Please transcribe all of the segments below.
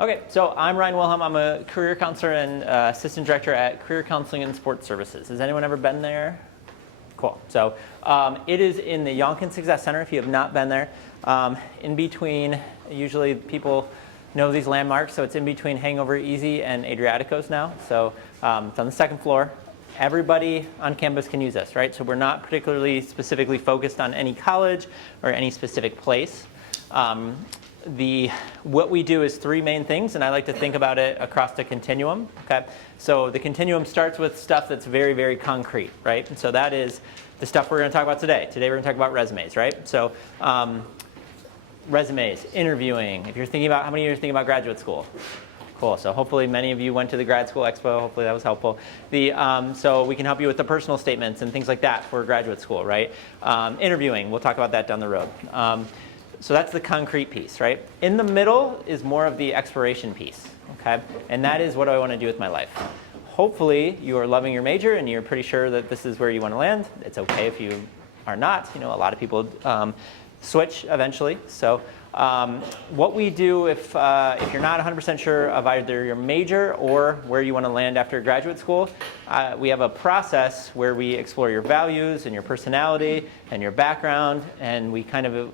Okay, so I'm Ryan Wilhelm. I'm a career counselor and assistant director at Career Counseling and Sports Services. Has anyone ever been there? Cool. So it is in the Yonkin Success Center if you have not been there. In between, usually people know these landmarks, so it's in between Hangover Easy and Adriatico's now. So it's on the second floor. Everybody on campus can use this, right? So we're not particularly specifically focused on any college or any specific place. What we do is three main things, and I like to think about it across the continuum. Okay, so the continuum starts with stuff that's very, very concrete, right? And so that is the stuff we're going to talk about today. Today we're going to talk about resumes, right? So resumes, interviewing. If you're thinking about, how many of you are thinking about graduate school? Cool. So hopefully many of you went to the grad school expo. Hopefully that was helpful. So we can help you with the personal statements and things like that for graduate school, right? Interviewing. We'll talk about that down the road. So that's the concrete piece, right? In the middle is more of the exploration piece, okay? And that is what I want to do with my life. Hopefully you are loving your major and you're pretty sure that this is where you want to land. It's okay if you are not. You know, a lot of people switch eventually. So what we do if you're not 100% sure of either your major or where you want to land after graduate school, we have a process where we explore your values and your personality and your background, and we kind of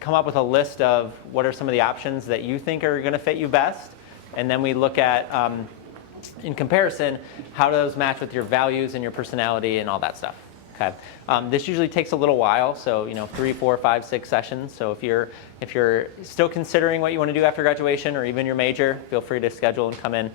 come up with a list of what are some of the options that you think are going to fit you best, and then we look at, in comparison, how do those match with your values and your personality and all that stuff. Okay. This usually takes a little while, so 3, 4, 5, 6 sessions. So if you're still considering what you want to do after graduation or even your major, feel free to schedule and come in.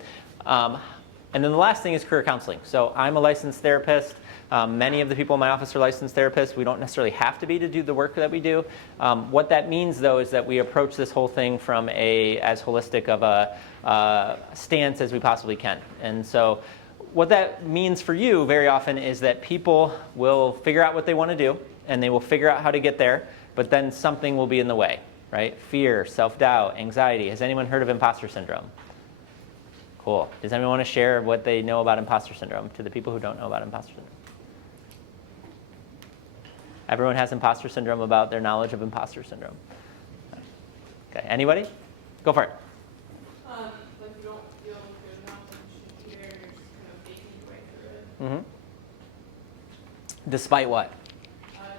And then the last thing is career counseling. So I'm a licensed therapist. Many of the people in my office are licensed therapists. We don't necessarily have to be to do the work that we do. What that means, though, is that we approach this whole thing from as holistic of a stance as we possibly can. And so what that means for you very often is that people will figure out what they want to do, and they will figure out how to get there, but then something will be in the way, right? Fear, self-doubt, anxiety. Has anyone heard of imposter syndrome? Cool. Does anyone want to share what they know about imposter syndrome to the people who don't know about imposter syndrome? Everyone has imposter syndrome about their knowledge of imposter syndrome. Okay, anybody? Go for it. Like you don't feel good enough and you shouldn't be there, you're just kind of faking your way through it. Mm-hmm. Despite what?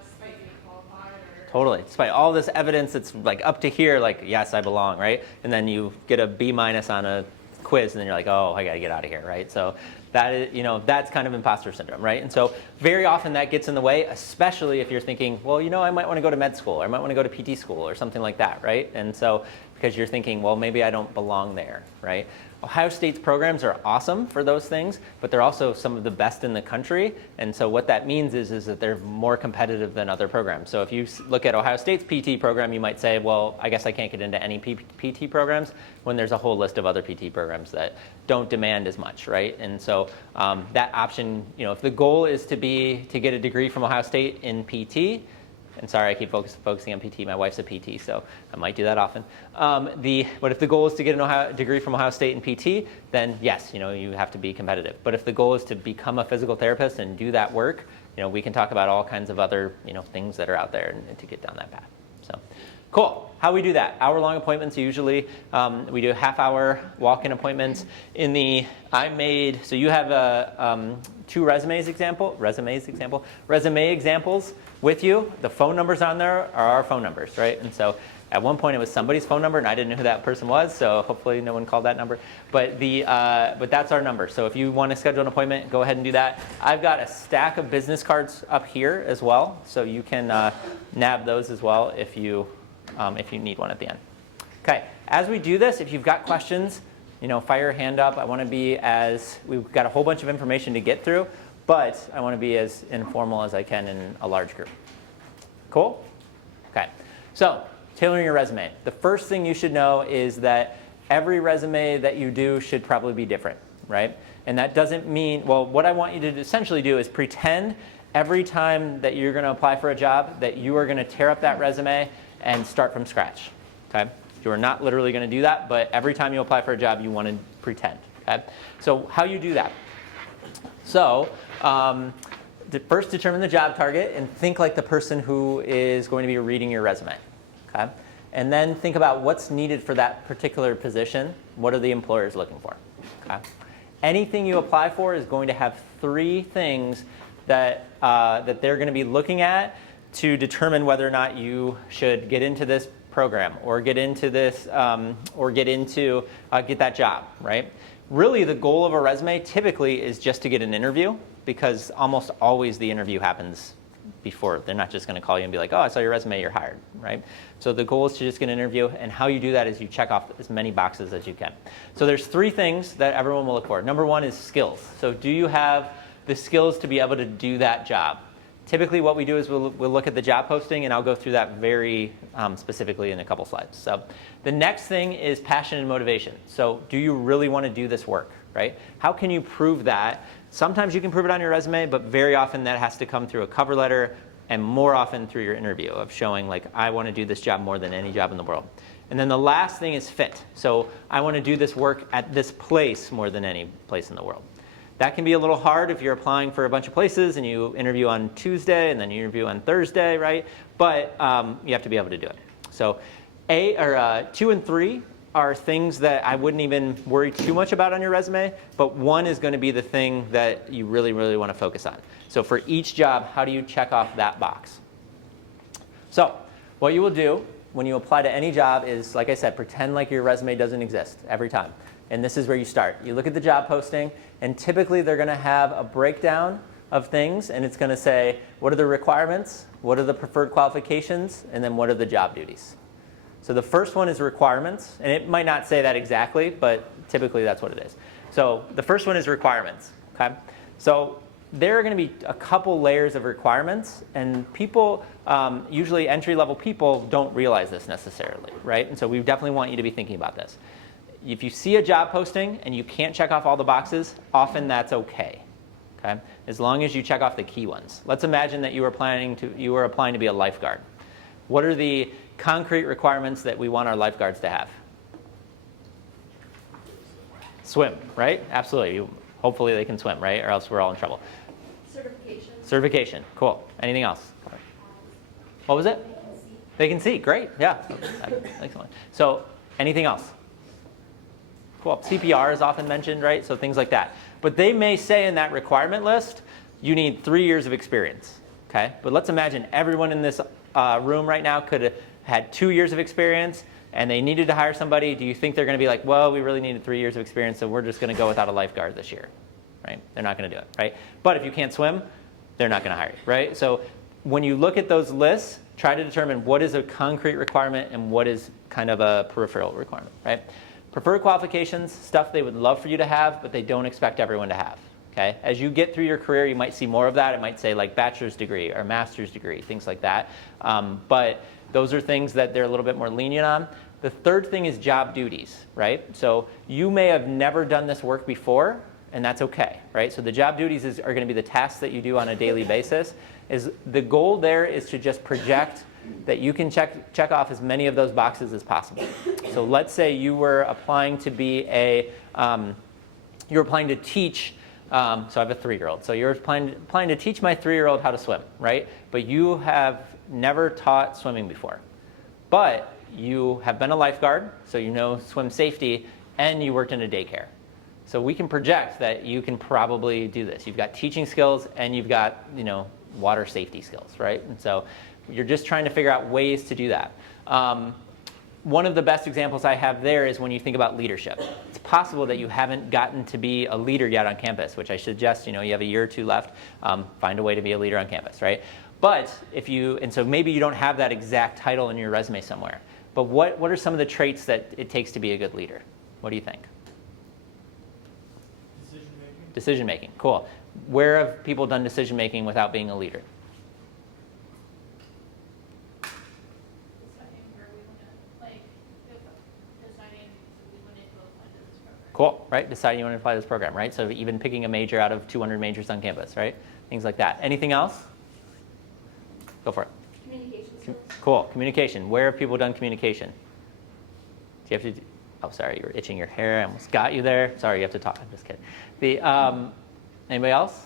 Despite being qualified or... Totally. Despite all this evidence that's like up to here, like, yes, I belong, right? And then you get a B- on a quiz, and then you're like, oh, I got to get out of here, right? So that is, that's kind of imposter syndrome, right? And so very often that gets in the way, especially if you're thinking, well, I might want to go to med school, or I might want to go to PT school, or something like that, right? And so because you're thinking, well, maybe I don't belong there, right? Ohio State's programs are awesome for those things, but they're also some of the best in the country. And so what that means is that they're more competitive than other programs. So if you look at Ohio State's PT program, you might say, well, I guess I can't get into any PT programs, when there's a whole list of other PT programs that don't demand as much, right? And so that option, if the goal is to get a degree from Ohio State in PT, and sorry, I keep focusing on PT. My wife's a PT, so I might do that often. But if the goal is to get a degree from Ohio State in PT, then yes, you have to be competitive. But if the goal is to become a physical therapist and do that work, we can talk about all kinds of other things that are out there and to get down that path. So, cool. How we do that? Hour-long appointments usually. We do half-hour walk-in appointments. So you have two resume examples with you. The phone numbers on there are our phone numbers, right? And so at one point it was somebody's phone number, and I didn't know who that person was, so hopefully no one called that number. But that's our number. So if you want to schedule an appointment, go ahead and do that. I've got a stack of business cards up here as well, so you can nab those as well if you need one at the end. Okay, as we do this, if you've got questions, fire your hand up. We've got a whole bunch of information to get through, but I want to be as informal as I can in a large group. Cool? Okay, so tailoring your resume. The first thing you should know is that every resume that you do should probably be different, right? And that doesn't mean, well, what I want you to essentially do is pretend every time that you're going to apply for a job that you are going to tear up that resume and start from scratch, okay? You are not literally going to do that, but every time you apply for a job, you want to pretend, okay? So how you do that? So first determine the job target and think like the person who is going to be reading your resume, okay? and then think about what's needed for that particular position. What are the employers looking for? Okay. Anything you apply for is going to have 3 things that, that they're going to be looking at to determine whether or not you should get into this program or get into this or get that job, right? Really, the goal of a resume typically is just to get an interview, because almost always the interview happens before. They're not just going to call you and be like, oh, I saw your resume, you're hired, right? So the goal is to just get an interview, and how you do that is you check off as many boxes as you can. So there's 3 things that everyone will look for. Number 1 is skills. So do you have the skills to be able to do that job? Typically what we do is we'll look at the job posting, and I'll go through that very specifically in a couple slides. So the next thing is passion and motivation. So do you really want to do this work, right? How can you prove that? Sometimes you can prove it on your resume, but very often that has to come through a cover letter, and more often through your interview of showing, like, I want to do this job more than any job in the world. And then the last thing is fit. So I want to do this work at this place more than any place in the world. That can be a little hard if you're applying for a bunch of places and you interview on Tuesday and then you interview on Thursday, right? But you have to be able to do it. So 2 and 3 are things that I wouldn't even worry too much about on your resume, but 1 is going to be the thing that you really, really want to focus on. So for each job, how do you check off that box? So what you will do when you apply to any job is, like I said, pretend like your resume doesn't exist every time. And this is where you start. You look at the job posting, and typically they're going to have a breakdown of things, and it's going to say, what are the requirements, what are the preferred qualifications, and then what are the job duties. So the first one is requirements, and it might not say that exactly, but typically that's what it is. So the first one is requirements. Okay? So there are going to be a couple layers of requirements, and people, usually entry-level people, don't realize this necessarily, right? And so we definitely want you to be thinking about this. If you see a job posting and you can't check off all the boxes, often that's okay. Okay? As long as you check off the key ones. Let's imagine that you were applying to be a lifeguard. What are the concrete requirements that we want our lifeguards to have? Swim, right? Absolutely. Hopefully they can swim, right? Or else we're all in trouble. Certification. Certification. Cool. Anything else? What was it? They can see. Great. Yeah. Excellent. So anything else? Cool. CPR is often mentioned, right? So things like that. But they may say in that requirement list, you need 3 years of experience. Okay? But let's imagine everyone in this room right now could have had 2 years of experience, and they needed to hire somebody. Do you think they're going to be like, well, we really needed 3 years of experience, so we're just going to go without a lifeguard this year, right? They're not going to do it, right? But if you can't swim, they're not going to hire you, right? So when you look at those lists, try to determine what is a concrete requirement and what is kind of a peripheral requirement, right? Preferred qualifications, stuff they would love for you to have, but they don't expect everyone to have. Okay? As you get through your career, you might see more of that. It might say like bachelor's degree or master's degree, things like that. But those are things that they're a little bit more lenient on. The third thing is job duties, right? So you may have never done this work before, and that's okay, right? So the job duties are going to be the tasks that you do on a daily basis. The goal there is to just project that you can check off as many of those boxes as possible. So let's say you were applying to be you were applying to teach, so I have a 3-year-old. So you're applying to teach my 3-year-old how to swim, right? But you have never taught swimming before. But you have been a lifeguard, so you know swim safety, and you worked in a daycare. So we can project that you can probably do this. You've got teaching skills, and you've got, water safety skills, right? And so you're just trying to figure out ways to do that. One of the best examples I have there is when you think about leadership. It's possible that you haven't gotten to be a leader yet on campus, which I suggest, you have a year or 2 left. Find a way to be a leader on campus, right? But so maybe you don't have that exact title in your resume somewhere. But what are some of the traits that it takes to be a good leader? What do you think? Decision-making. Decision-making, cool. Where have people done decision-making without being a leader? Cool, right? Deciding you want to apply to this program, right? So even picking a major out of 200 majors on campus, right? Things like that. Anything else? Go for it. Communication skills. Cool, communication. Where have people done communication? Do you have to? Oh, sorry, you were itching your hair. I almost got you there. Sorry, you have to talk. I'm just kidding. Anybody else?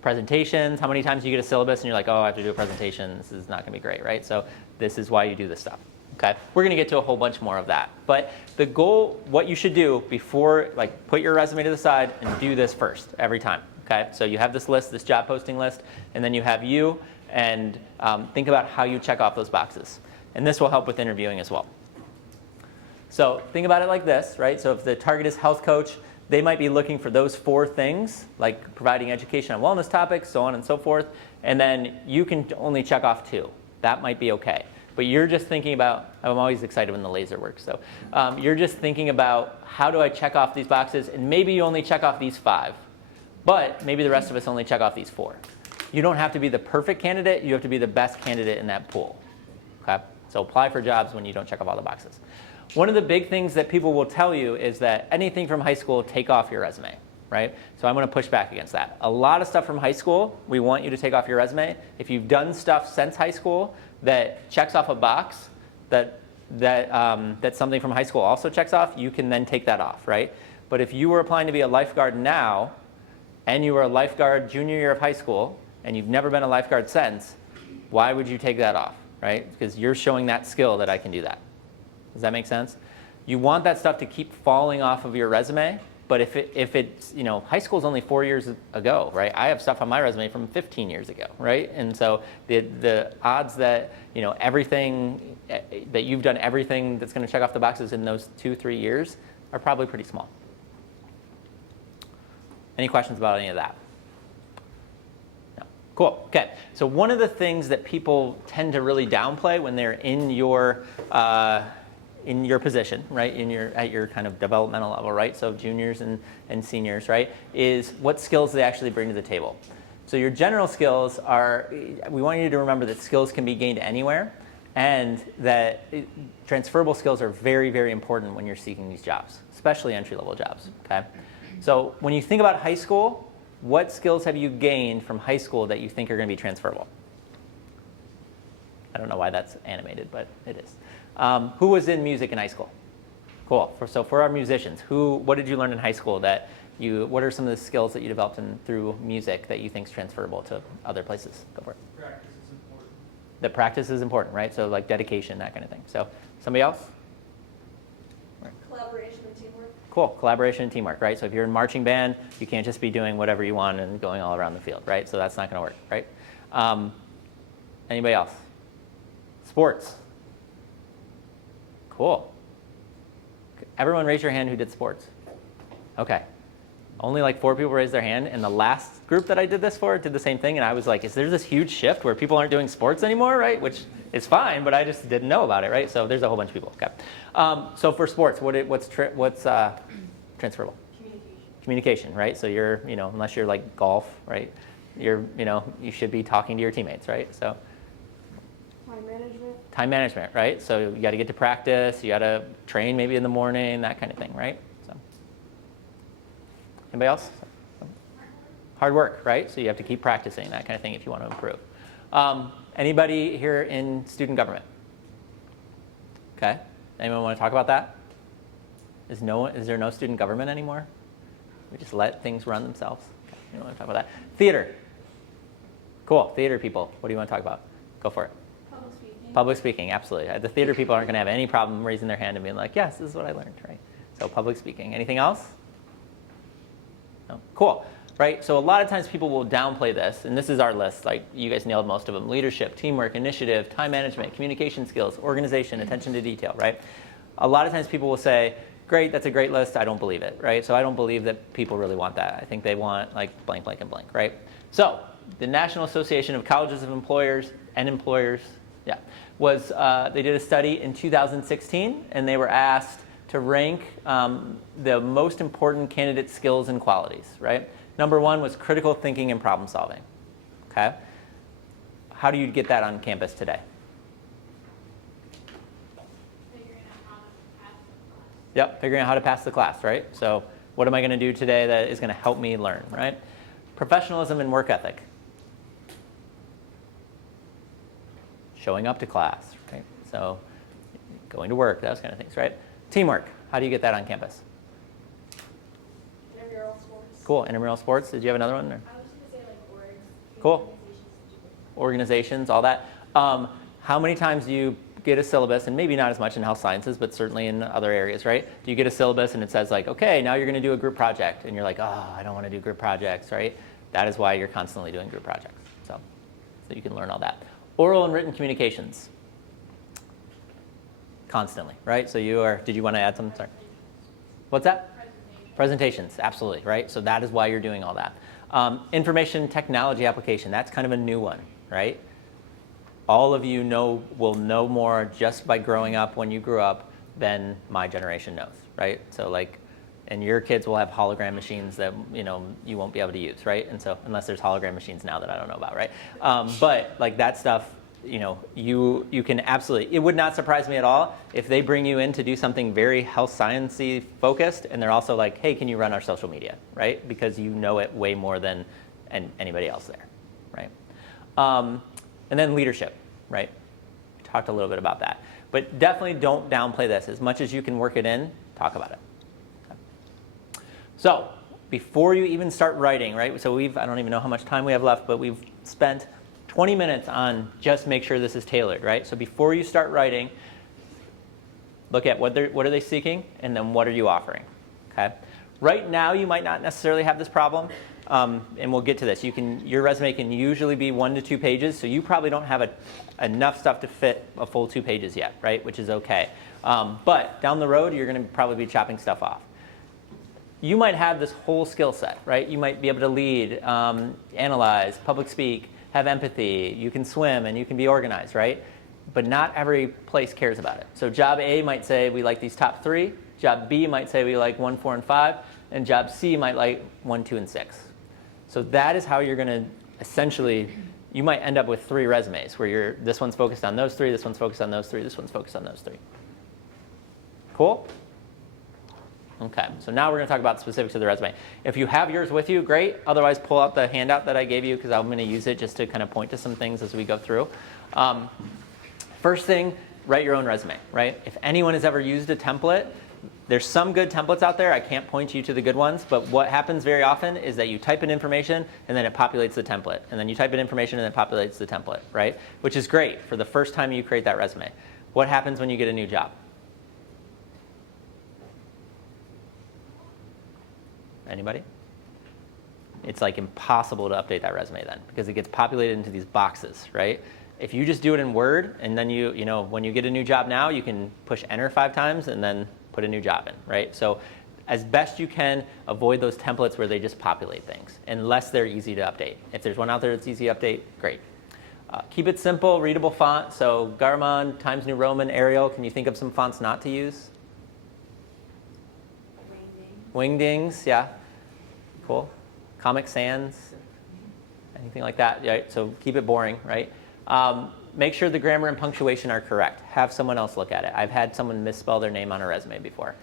presentations, how many times you get a syllabus and you're like, oh, I have to do a presentation, this is not gonna be great, right? So this is why you do this stuff, okay? We're gonna get to a whole bunch more of that. But the goal, what you should do before, like put your resume to the side and do this first every time, okay? So you have this list, this job posting list, and then you have you, and think about how you check off those boxes. And this will help with interviewing as well. So think about it like this, right? So if the target is health coach, they might be looking for those 4 things, like providing education on wellness topics, so on and so forth, and then you can only check off 2. That might be okay. But you're just thinking about, I'm always excited when the laser works, so you're just thinking about how do I check off these boxes, and maybe you only check off these 5, but maybe the rest of us only check off these 4. You don't have to be the perfect candidate, you have to be the best candidate in that pool, okay? So apply for jobs when you don't check off all the boxes. One of the big things that people will tell you is that anything from high school, take off your resume, right? So I'm going to push back against that. A lot of stuff from high school, we want you to take off your resume. If you've done stuff since high school that checks off a box that something from high school also checks off, you can then take that off, right? But if you were applying to be a lifeguard now, and you were a lifeguard junior year of high school, and you've never been a lifeguard since, why would you take that off, right? Because you're showing that skill that I can do that. Does that make sense? You want that stuff to keep falling off of your resume, but if it's, you know, high school is only 4 years ago, right? I have stuff on my resume from 15 years ago, right? And so the odds that, you know, everything, that you've done everything that's going to check off the boxes in those 2-3 years are probably pretty small. Any questions about any of that? No. Cool. Okay. So one of the things that people tend to really downplay when they're in your position, right, at your kind of developmental level, right, so juniors and seniors, right, is what skills they actually bring to the table. So your general skills are, we want you to remember that skills can be gained anywhere, and that transferable skills are very, very important when you're seeking these jobs, especially entry-level jobs, okay? So when you think about high school, what skills have you gained from high school that you think are going to be transferable? I don't know why that's animated, but it is. Who was in music in high school? Cool. So for our musicians, what did you learn in high school what are some of the skills that you developed through music that you think is transferable to other places? Go for it. Practice is important. The practice is important, right? So like dedication, that kind of thing. So somebody else? Collaboration and teamwork. Cool. Collaboration and teamwork, right? So if you're in marching band, you can't just be doing whatever you want and going all around the field, right? So that's not going to work, right? Anybody else? Sports. Cool. Everyone raise your hand who did sports. Okay. Only like 4 people raised their hand, and the last group that I did this for did the same thing, and I was like, is there this huge shift where people aren't doing sports anymore, right? Which is fine, but I just didn't know about it, right? So there's a whole bunch of people. Okay. So for sports, what's transferable? Communication, right? So you're, you know, unless you're like golf, right? You should be talking to your teammates, right? So time management, right? So you got to get to practice, you got to train maybe in the morning, that kind of thing, right? So anybody else? Hard work, right? So you have to keep practicing, that kind of thing, if you want to improve. Anybody here in student government? Okay. Anyone want to talk about that? Is there no student government anymore? We just let things run themselves. Okay. You don't want to talk about that. Theater. Cool. Theater people. What do you want to talk about? Go for it. Public speaking, absolutely. The theater people aren't going to have any problem raising their hand and being like, yes, this is what I learned, right? So public speaking. Anything else? No? Cool, right? So a lot of times people will downplay this, and this is our list. Like, you guys nailed most of them. Leadership, teamwork, initiative, time management, communication skills, organization, attention to detail, right? A lot of times people will say, great, that's a great list. I don't believe it, right? So I don't believe that people really want that. I think they want like blank, blank, and blank, right? So the National Association of Colleges of Employers and Employers, they did a study in 2016, and they were asked to rank the most important candidate skills and qualities, right? Number 1 was critical thinking and problem solving, okay? How do you get that on campus today? Figuring out how to pass the class, right? So what am I going to do today that is going to help me learn, right? Professionalism and work ethic. Showing up to class, right? So going to work, those kind of things, right? Teamwork, how do you get that on campus? Intramural sports. Cool, intramural sports. Did you have another one? Or? I was going to say like Cool. Organizations, all that. How many times do you get a syllabus, and maybe not as much in health sciences, but certainly in other areas, right? Do you get a syllabus and it says like, okay, now you're going to do a group project, and you're like, oh, I don't want to do group projects, right? That is why you're constantly doing group projects, so you can learn all that. Oral and written communications, constantly, right? So you are, did you want to add something? Sorry. What's that? Presentations, absolutely, right? So that is why you're doing all that. Information technology application, that's kind of a new one, right? All of you will know more just by growing up when you grew up than my generation knows, right? So like, and your kids will have hologram machines that you won't be able to use, right? And so unless there's hologram machines now that I don't know about, right? But like that stuff, you can absolutely. It would not surprise me at all if they bring you in to do something very health sciencey focused, and they're also like, hey, can you run our social media, right? Because you know it way more than anybody else there, right? And then leadership, right? We talked a little bit about that. But definitely don't downplay this. As much as you can work it in, talk about it. Okay. So before you even start writing, right? So I don't even know how much time we have left, but we've spent 20 minutes on just make sure this is tailored, right? So before you start writing, look at what are they seeking, and then what are you offering, okay? Right now, you might not necessarily have this problem. And we'll get to this. Your resume can usually be 1 to 2 pages, so you probably don't have enough stuff to fit a full 2 pages yet, right? Which is okay. But down the road, you're going to probably be chopping stuff off. You might have this whole skill set, right? You might be able to lead, analyze, public speak, have empathy. You can swim, and you can be organized, right? But not every place cares about it. So job A might say we like these top 3. Job B might say we like 1, 4, and 5. And job C might like 1, 2, and 6. So that is how you're going to essentially, you might end up with 3 resumes where this one's focused on those 3, this one's focused on those 3, this one's focused on those 3. Cool? Okay, so now we're going to talk about the specifics of the resume. If you have yours with you, great. Otherwise, pull out the handout that I gave you because I'm going to use it just to kind of point to some things as we go through. First thing, write your own resume, right? If anyone has ever used a template, there's some good templates out there. I can't point you to the good ones, but what happens very often is that you type in information and then it populates the template. And then you type in information and it populates the template, right? Which is great for the first time you create that resume. What happens when you get a new job? Anybody? It's like impossible to update that resume then because it gets populated into these boxes, right? If you just do it in Word and then when you get a new job now, you can push enter 5 times and then put a new job in, right? So as best you can, avoid those templates where they just populate things, unless they're easy to update. If there's one out there that's easy to update, great. Keep it simple, readable font. So Garamond, Times New Roman, Arial. Can you think of some fonts not to use? Wingdings, yeah. Cool. Comic Sans, anything like that, right? So keep it boring, right? Make sure the grammar and punctuation are correct. Have someone else look at it. I've had someone misspell their name on a resume before.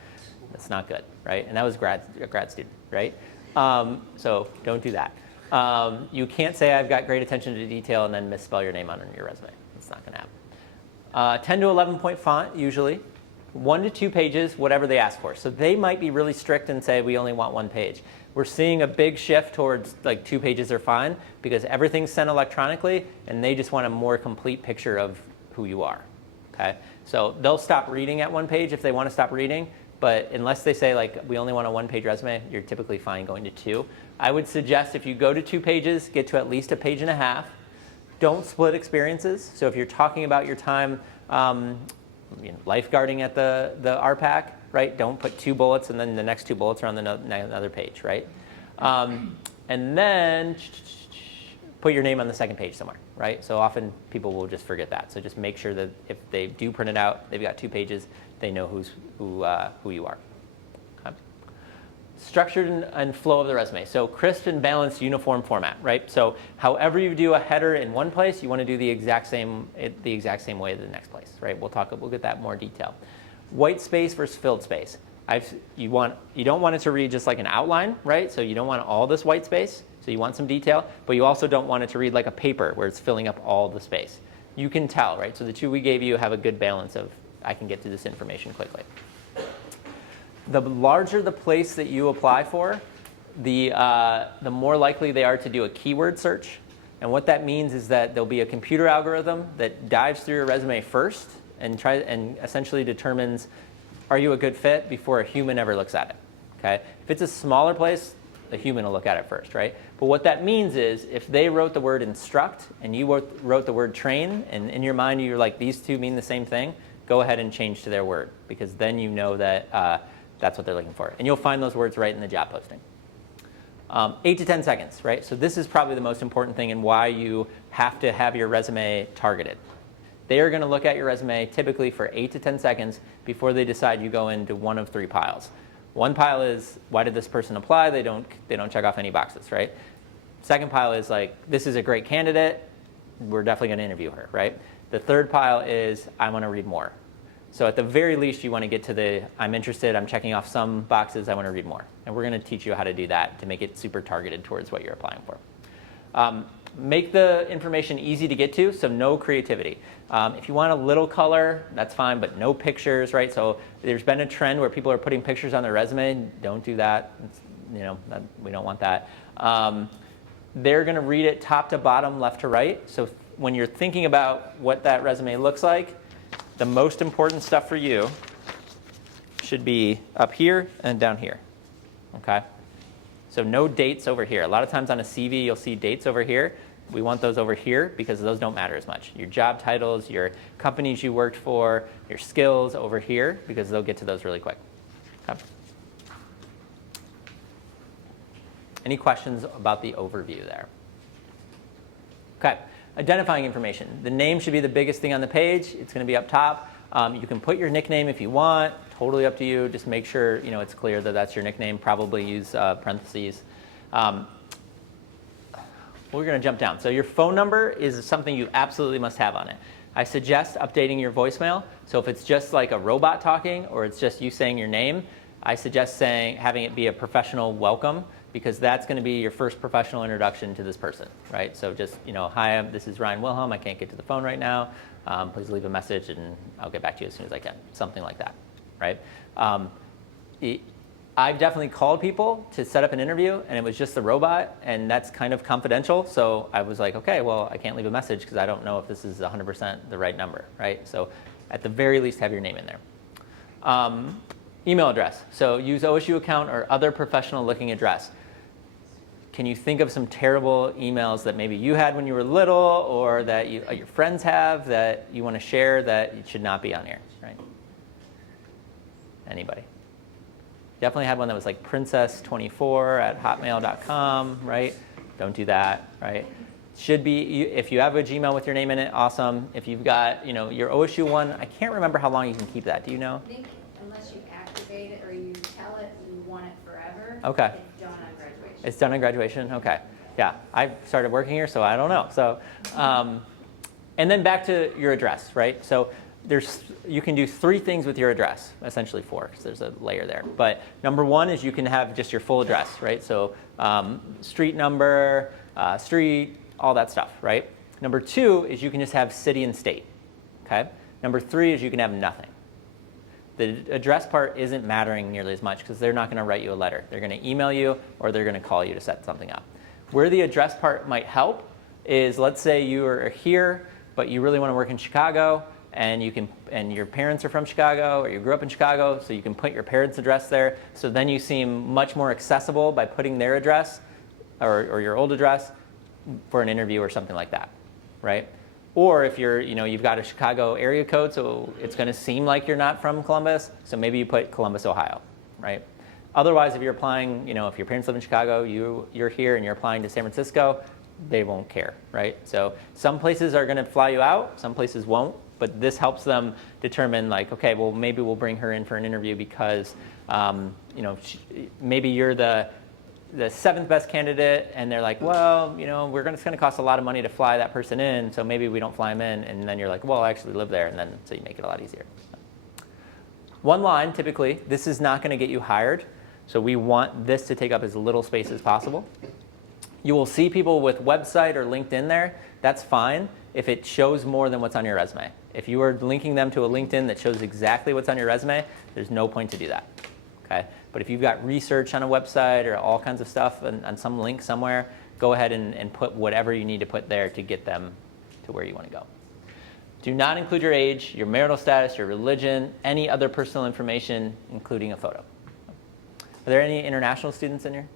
That's not good, right? And that was a grad student, right? So don't do that. You can't say I've got great attention to detail and then misspell your name on your resume. It's not going to happen. 10 to 11 point font, usually. 1 to 2 pages, whatever they ask for. So they might be really strict and say we only want 1 page. We're seeing a big shift towards like 2 pages are fine because everything's sent electronically and they just want a more complete picture of who you are. Okay? So they'll stop reading at 1 page if they want to stop reading, but unless they say like we only want a 1-page resume, you're typically fine going to 2. I would suggest if you go to 2 pages, get to at least 1.5 pages. Don't split experiences. So if you're talking about your time lifeguarding at the RPAC, right? Don't put 2 bullets and then the next 2 bullets are on another page, right? And then put your name on the 2nd page somewhere, right? So often people will just forget that. So just make sure that if they do print it out, they've got 2 pages, they know who you are. Okay. Structured and flow of the resume. So crisp and balanced uniform format, right? So however you do a header in one place, you want to do the exact same way the next place, right? We'll get that in more detail. White space versus filled space. You don't want it to read just like an outline, right? So you don't want all this white space. So you want some detail, but you also don't want it to read like a paper where it's filling up all the space. You can tell, right? So the 2 we gave you have a good balance of I can get to this information quickly. The larger the place that you apply for, the more likely they are to do a keyword search. And what that means is that there'll be a computer algorithm that dives through your resume first and essentially determines, are you a good fit, before a human ever looks at it. Okay? If it's a smaller place, the human will look at it first, right? But what that means is if they wrote the word instruct and you wrote the word train, and in your mind you're like, these two mean the same thing, go ahead and change to their word, because then you know that that's what they're looking for. And you'll find those words right in the job posting. 8 to 10 seconds, right? So this is probably the most important thing and why you have to have your resume targeted. They are going to look at your resume typically for 8 to 10 seconds before they decide you go into one of 3 piles. One pile is, why did this person apply? They don't check off any boxes, right? Second pile is like, this is a great candidate. We're definitely going to interview her, right? The third pile is, I want to read more. So at the very least, you want to get to the, I'm interested, I'm checking off some boxes, I want to read more. And we're going to teach you how to do that to make it super targeted towards what you're applying for. Make the information easy to get to, so no creativity. If you want a little color, that's fine, but no pictures, right? So there's been a trend where people are putting pictures on their resume. Don't do that. We don't want that. They're going to read it top to bottom, left to right. So when you're thinking about what that resume looks like, the most important stuff for you should be up here and down here, okay? So no dates over here. A lot of times on a CV, you'll see dates over here. We want those over here because those don't matter as much. Your job titles, your companies you worked for, your skills over here, because they'll get to those really quick. Okay. Any questions about the overview there? Okay. Identifying information. The name should be the biggest thing on the page. It's going to be up top. You can put your nickname if you want. Totally up to you. Just make sure it's clear that that's your nickname. Probably use parentheses. We're going to jump down. So your phone number is something you absolutely must have on it. I suggest updating your voicemail. So if it's just like a robot talking or it's just you saying your name, I suggest having it be a professional welcome, because that's going to be your first professional introduction to this person, right? So just, hi, this is Ryan Wilhelm. I can't get to the phone right now. Please leave a message and I'll get back to you as soon as I can. Something like that, right? I've definitely called people to set up an interview and it was just the robot, and that's kind of confidential. So I was like, okay, well, I can't leave a message because I don't know if this is 100% the right number, right? So at the very least, have your name in there. Email address. So use OSU account or other professional looking address. Can you think of some terrible emails that maybe you had when you were little or that your friends have that you want to share that it should not be on here, right? Anybody? Definitely had one that was like princess24@hotmail.com, right? Don't do that, right? Should be, if you have a Gmail with your name in it, awesome. If you've got, your OSU one, I can't remember how long you can keep that. Do you know? I think unless you activate it or you tell it you want it forever, okay. It's done on graduation. It's done on graduation? Okay. Yeah, I started working here, so I don't know. So, and then back to your address, right? So you can do 3 things with your address, essentially 4, because there's a layer there. But number 1 is you can have just your full address, right? So street number, street, all that stuff, right? Number 2 is you can just have city and state, okay? Number 3 is you can have nothing. The address part isn't mattering nearly as much because they're not going to write you a letter. They're going to email you or they're going to call you to set something up. Where the address part might help is, let's say you are here, but you really want to work in Chicago, and your parents are from Chicago or you grew up in Chicago, so you can put your parents' address there. So then you seem much more accessible by putting their address or your old address for an interview or something like that, right? Or if you've got a Chicago area code, so it's going to seem like you're not from Columbus, so maybe you put Columbus, Ohio, right? Otherwise, if you're applying, if your parents live in Chicago, you're here and you're applying to San Francisco, they won't care, right? So some places are going to fly you out, some places won't, but this helps them determine, like, okay, well, maybe we'll bring her in for an interview because, maybe you're the 7th best candidate, and they're like, well, it's going to cost a lot of money to fly that person in, so maybe we don't fly them in, and then you're like, well, I actually live there, and then so you make it a lot easier. One line, typically, this is not going to get you hired, so we want this to take up as little space as possible. You will see people with website or LinkedIn there. That's fine if it shows more than what's on your resume. If you are linking them to a LinkedIn that shows exactly what's on your resume, there's no point to do that. okay? But if you've got research on a website or all kinds of stuff on some link somewhere, go ahead and put whatever you need to put there to get them to where you want to go. Do not include your age, your marital status, your religion, any other personal information, including a photo. Are there any international students in here?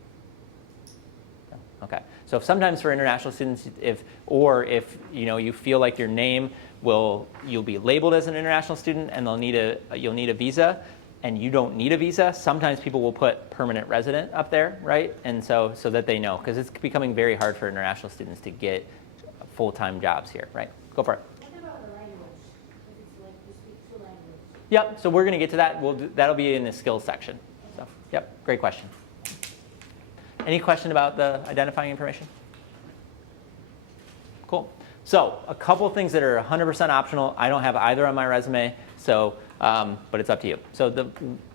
No? Okay. So sometimes for international students, if you feel like your name you'll be labeled as an international student and you'll need a visa, and you don't need a visa, sometimes people will put permanent resident up there, right? And so that they know, because it's becoming very hard for international students to get full-time jobs here, right? Go for it. What about the language? If it's like you speak two languages? Yep, so we're going to get to that. That'll be in the skills section. So, yep, great question. Any question about the identifying information? Cool. So a couple things that are 100% optional. I don't have either on my resume, so but it's up to you. So the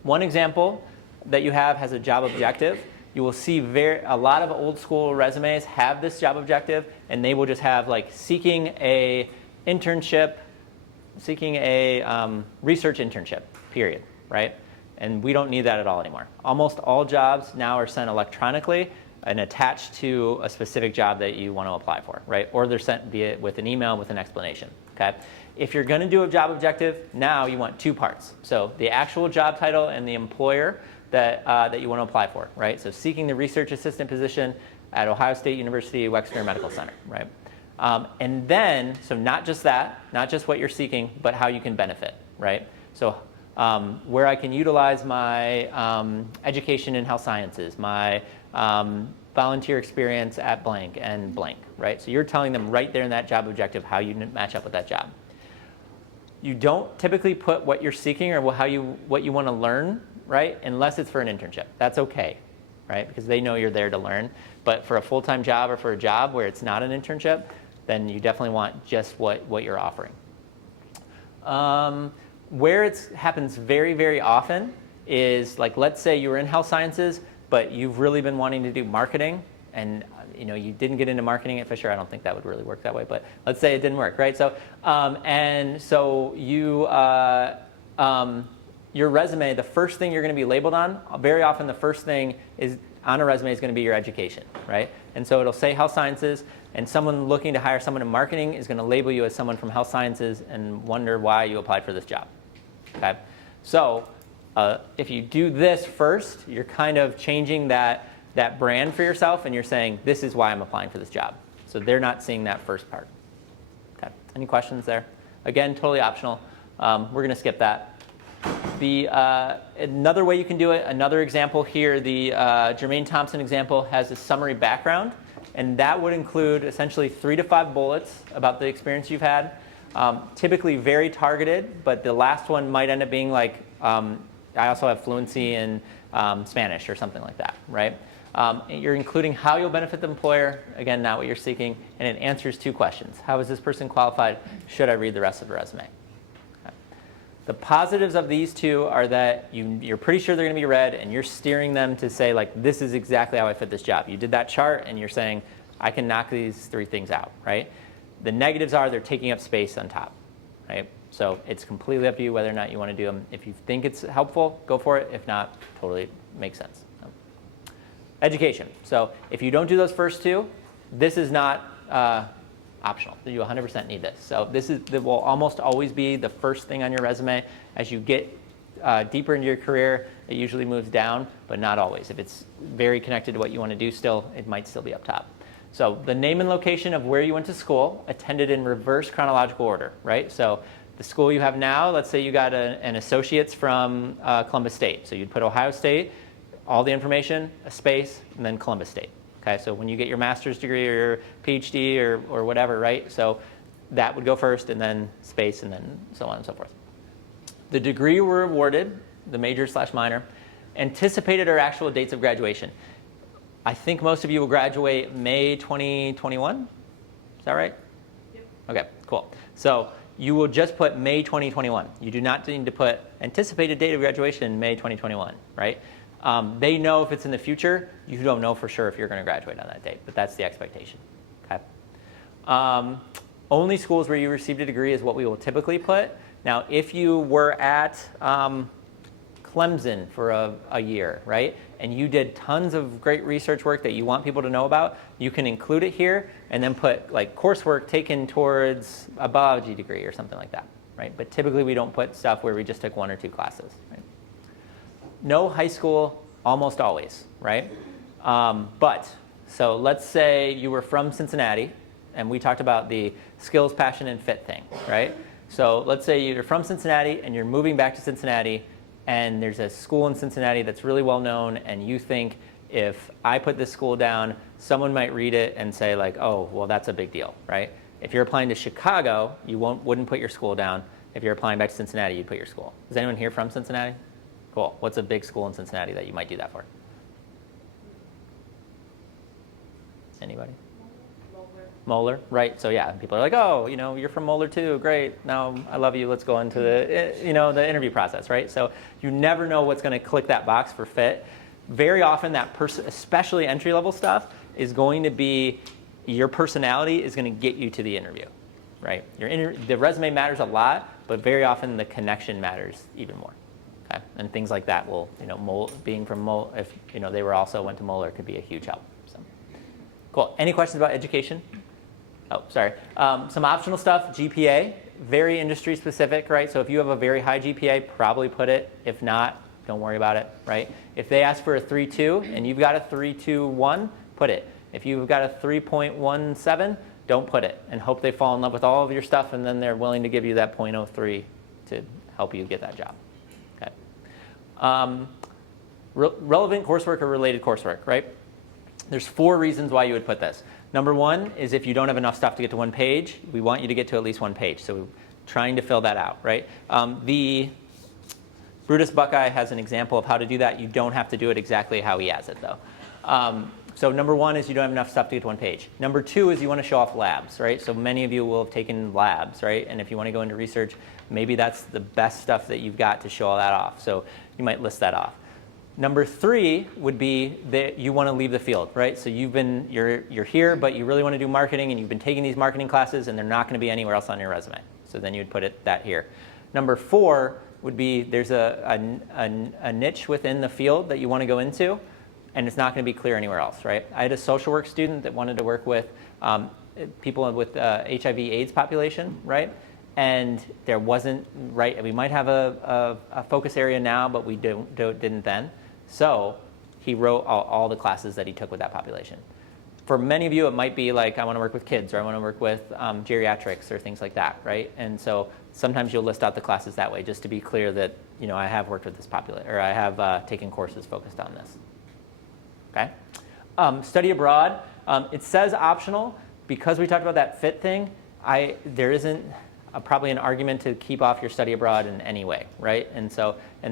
one example that you have has a job objective. You will see a lot of old school resumes have this job objective, and they will just have like seeking a internship, seeking a research internship, period, right? And we don't need that at all anymore. Almost all jobs now are sent electronically and attached to a specific job that you want to apply for, right? Or they're sent via with an email with an explanation, okay? If you're going to do a job objective, now you want two parts. So the actual job title and the employer that you want to apply for, right? So seeking the research assistant position at Ohio State University Wexner Medical Center, right? And then, so not just that, not just what you're seeking, but how you can benefit, right? So where I can utilize my education in health sciences, my volunteer experience at blank and blank, right? So you're telling them right there in that job objective how you match up with that job. You don't typically put what you're seeking or what you want to learn, right? Unless it's for an internship. That's okay, right? Because they know you're there to learn. But for a full-time job or for a job where it's not an internship, then you definitely want just what you're offering. Where it happens very, very often is, like, let's say you were in health sciences, but you've really been wanting to do marketing, and you didn't get into marketing at Fisher. I don't think that would really work that way, but let's say it didn't work, right? So, your resume, the first thing you're going to be labeled on, very often the first thing is on a resume is going to be your education, right? And so it'll say health sciences, and someone looking to hire someone in marketing is going to label you as someone from health sciences and wonder why you applied for this job, okay? So if you do this first, you're kind of changing that brand for yourself, and you're saying, this is why I'm applying for this job. So they're not seeing that first part. Okay. Any questions there? Again, totally optional. We're going to skip that. Another way you can do it, another example here, the Jermaine Thompson example has a summary background, and that would include essentially 3 to 5 bullets about the experience you've had. Typically very targeted, but the last one might end up being like, I also have fluency in Spanish or something like that, right? You're including how you'll benefit the employer, again, not what you're seeking, and it answers 2 questions. How is this person qualified? Should I read the rest of the resume? Okay. The positives of these 2 are that you're pretty sure they're going to be read, and you're steering them to say, like, this is exactly how I fit this job. You did that chart, and you're saying, I can knock these 3 things out, right? The negatives are they're taking up space on top, right? So it's completely up to you whether or not you want to do them. If you think it's helpful, go for it. If not, totally makes sense. Education. So if you don't do those first 2, this is not optional. You 100% need this. So this will almost always be the first thing on your resume. As you get deeper into your career, it usually moves down, but not always. If it's very connected to what you want to do still, it might still be up top. So the name and location of where you went to school, attended in reverse chronological order, right? So the school you have now, let's say you got an associate's from Columbus State. So you'd put Ohio State, all the information, a space, and then Columbus State. Okay, so when you get your master's degree or your PhD or whatever, right? So that would go first, and then space, and then so on and so forth. The degree you were awarded, the major/minor, anticipated or actual dates of graduation. I think most of you will graduate May 2021. Is that right? Yep. Okay, cool. So you will just put May 2021. You do not need to put anticipated date of graduation May 2021, right? They know if it's in the future. You don't know for sure if you're going to graduate on that date, but that's the expectation. Okay. Only schools where you received a degree is what we will typically put. Now, if you were at Clemson for a year, right? And you did tons of great research work that you want people to know about, you can include it here and then put like coursework taken towards a biology degree or something like that, right? But typically we don't put stuff where we just took 1 or 2 classes, right? No high school, almost always, right? So let's say you were from Cincinnati, and we talked about the skills, passion, and fit thing, right? So let's say you're from Cincinnati and you're moving back to Cincinnati, and there's a school in Cincinnati that's really well known, and you think if I put this school down, someone might read it and say like, oh, well, that's a big deal, right? If you're applying to Chicago, you wouldn't put your school down. If you're applying back to Cincinnati, you'd put your school. Is anyone here from Cincinnati? Cool. What's a big school in Cincinnati that you might do that for? Anybody? Moeller, right? So yeah, people are like, oh, you're from Moeller too, great. Now I love you. Let's go into the, the interview process, right? So you never know what's going to click that box for fit. Very often that person, especially entry-level stuff, is going to be your personality is going to get you to the interview, right? The resume matters a lot, but very often the connection matters even more. Okay, and things like that will, being from Moeller, if they went to Moeller, could be a huge help. So, cool. Any questions about education? Oh, sorry. Some optional stuff. GPA, very industry specific, right? So if you have a very high GPA, probably put it. If not, don't worry about it, right? If they ask for a 3.2 and you've got a 3.21, put it. If you've got a 3.17, don't put it, and hope they fall in love with all of your stuff, and then they're willing to give you that 0.03 to help you get that job. Okay. Relevant coursework or related coursework, right? There's 4 reasons why you would put this. Number 1 is if you don't have enough stuff to get to 1 page, we want you to get to at least 1 page. So we're trying to fill that out, right? The Brutus Buckeye has an example of how to do that. You don't have to do it exactly how he has it, though. So number 1 is you don't have enough stuff to get to 1 page. Number 2 is you want to show off labs, right? So many of you will have taken labs, right? And if you want to go into research, maybe that's the best stuff that you've got to show all that off. So you might list that off. Number 3 would be that you want to leave the field, right? So you're here, but you really want to do marketing, and you've been taking these marketing classes, and they're not going to be anywhere else on your resume. So then you would put that here. Number 4 would be there's a niche within the field that you want to go into, and it's not going to be clear anywhere else, right? I had a social work student that wanted to work with people with HIV/AIDS population, right? And there wasn't, right? We might have a focus area now, but we didn't then. So he wrote all the classes that he took with that population. For many of you, it might be like, I want to work with kids, or I want to work with geriatrics or things like that, right? And so sometimes you'll list out the classes that way, just to be clear that, I have worked with this population, or I have taken courses focused on this. Okay? Study abroad, it says optional. Because we talked about that fit thing, there isn't probably an argument to keep off your study abroad in any way, right? And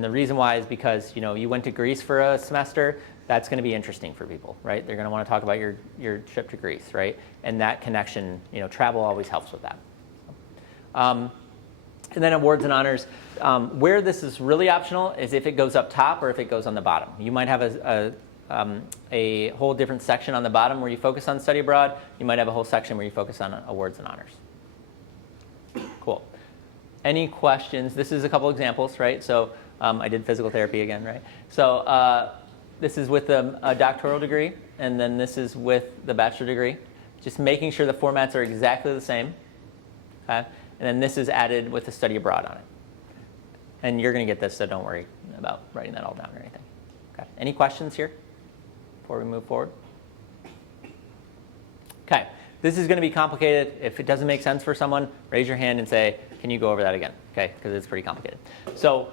the reason why is because, you went to Greece for a semester. That's going to be interesting for people, right? They're going to want to talk about your trip to Greece, right? And that connection, travel always helps with that. And then awards and honors. Where this is really optional is if it goes up top or if it goes on the bottom. You might have a whole different section on the bottom where you focus on study abroad. You might have a whole section where you focus on awards and honors. Cool. Any questions? This is a couple examples, right? So I did physical therapy again, right? So this is with a doctoral degree, and then this is with the bachelor degree. Just making sure the formats are exactly the same. Okay? And then this is added with the study abroad on it. And you're going to get this, so don't worry about writing that all down or anything. Okay. Any questions here before we move forward? Okay. This is going to be complicated. If it doesn't make sense for someone, raise your hand and say, can you go over that again? Okay, because it's pretty complicated. So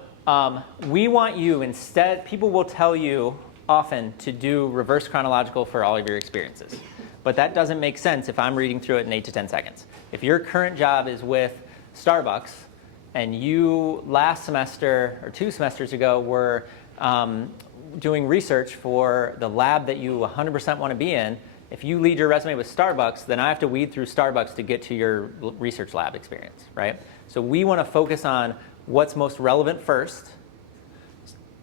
we want you instead, people will tell you often to do reverse chronological for all of your experiences. But that doesn't make sense if I'm reading through it in 8 to 10 seconds. If your current job is with Starbucks and you last semester or 2 semesters ago were doing research for the lab that you 100% want to be in, if you lead your resume with Starbucks, then I have to weed through Starbucks to get to your research lab experience, right? So we want to focus on what's most relevant first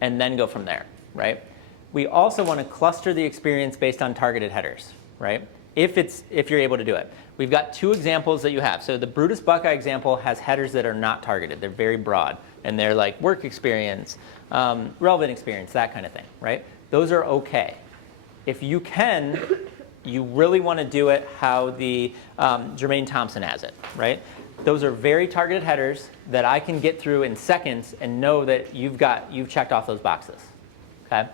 and then go from there, right? We also want to cluster the experience based on targeted headers, right? If you're able to do it. We've got 2 examples that you have. So the Brutus Buckeye example has headers that are not targeted. They're very broad. and they're like work experience, relevant experience, that kind of thing, right? Those are okay. If you can, you really want to do it how the Jermaine Thompson has it, right? Those are very targeted headers that I can get through in seconds and know that you've checked off those boxes, okay?